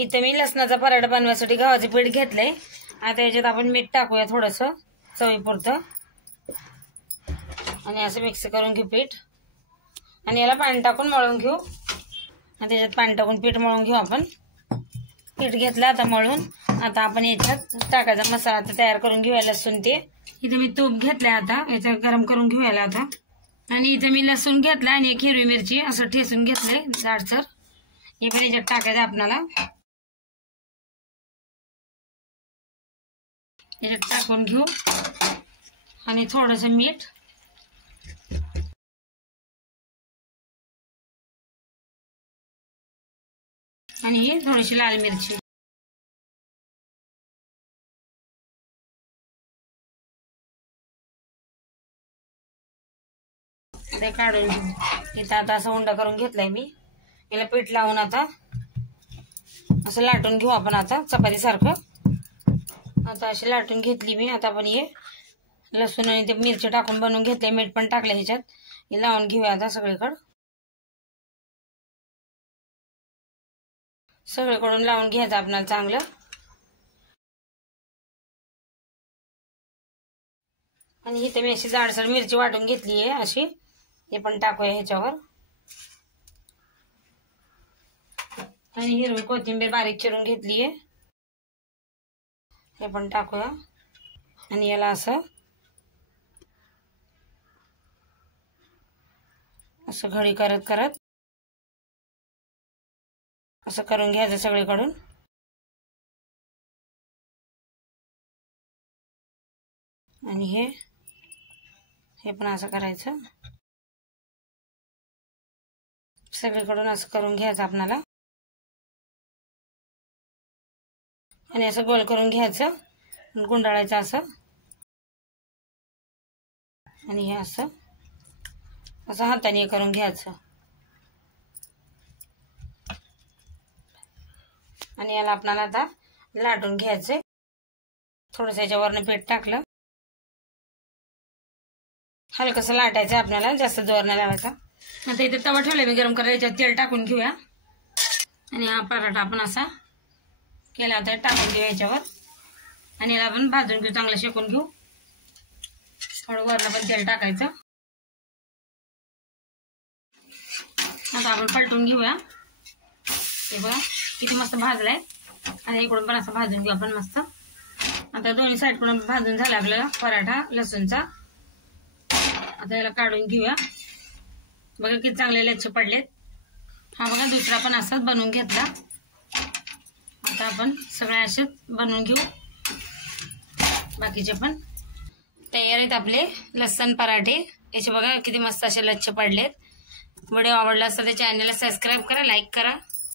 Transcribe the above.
इथे मी लसणाचा पराठा बनवण्यासाठी गव्हाचे पीठ घेतलंय। आता याच्यात आपण मीठ टाकूया थोडंसं चवीपुरतं आणि असं मिक्स करून घेऊ पीठ आणि याला पाणी टाकून मळून घेऊ। आता त्याच्यात पाणी टाकून पीठ मळून घेऊ आपण। पीठ घेतलं आता मळून। आता आपण याच्यात टाकायचा मसाला आता तयार करून घेऊया लसूण ते। इथे मी तूप घेतलंय आता याचं गरम करून घेऊया आता। आणि इथे मी लसूण घेतला आणि एक हिरवी मिरची असं ठेचून घेतले जाडसर। हे पण याच्यात टाकायचं आपल्याला। याच्यात टाकून घेऊ आणि थोडंसं मीठ आणि थोडीशी लाल मिरची। ते काढून घेऊ। इथं आता असं उंडा करून घेतलाय मी। याला पीठ लावून आता असं लाटून घेऊ आपण आता चपाती सारखं। आता अशी लाटून घेतली मी। आता आपण हे लसूण आणि ते मिरची टाकून बनवून घेतले, मीठ पण टाकले ह्याच्यात। हे लावून घेऊया आता सगळीकडून लावून घ्यायचं आपल्याला चांगलं। आणि इथे मी अशी जाडसर मिरची वाटून घेतली आहे अशी। हे पण टाकूया ह्याच्यावर आणि हिरवी कोथिंबीर बारीक चिरून घेतली आहे, हे पण टाकूया। आणि याला असं घडी करत करत असं करून घ्यायचं सगळीकडून। आणि हे पण असं करायचं सगळीकडून असं करून घ्यायचं आपल्याला। आणि असं गोल करून घ्यायचं गुंडाळायचं असं। आणि हे असं हाताने करून घ्यायचं। आणि याला आपल्याला आता लाटून घ्यायचंय। थोडंसं याच्यावरनं पीठ टाकलं, हलकसं लाटायचं आपल्याला, जास्त जोर नाही लावायचा। आता इथे तवा ठेवलाय मी गरम करायला, याच्यात तेल टाकून घेऊया। आणि हा पराठा आपण असा केला तर टाकून घेऊ याच्यावर आणि याला आपण भाजून घेऊ, चांगलं शेकून घेऊ। थोडं वरनं पण तेल टाकायचं। आता आपण पलटून घेऊया। हे बघा किती मस्त भाजलाय। आणि इकडून पण असं भाजून घेऊ आपण मस्त। आता दोन्ही साईडकडून भाजून झाला आपल्याला पराठा लसूणचा। आता याला काढून घेऊया। बघा किती चांगले लच्छ पडलेत। हा बघा दुसरा पण असाच बनवून घेतला। आता आपण सगळे असेच बनवून घेऊ, बाकीचे पण। तयार आहेत आपले लसूण पराठे। याचे बघा किती मस्त असे लच्छ पडलेत। व्हिडिओ आवडला असेल तर चॅनलला सबस्क्राईब करा, लाईक करा।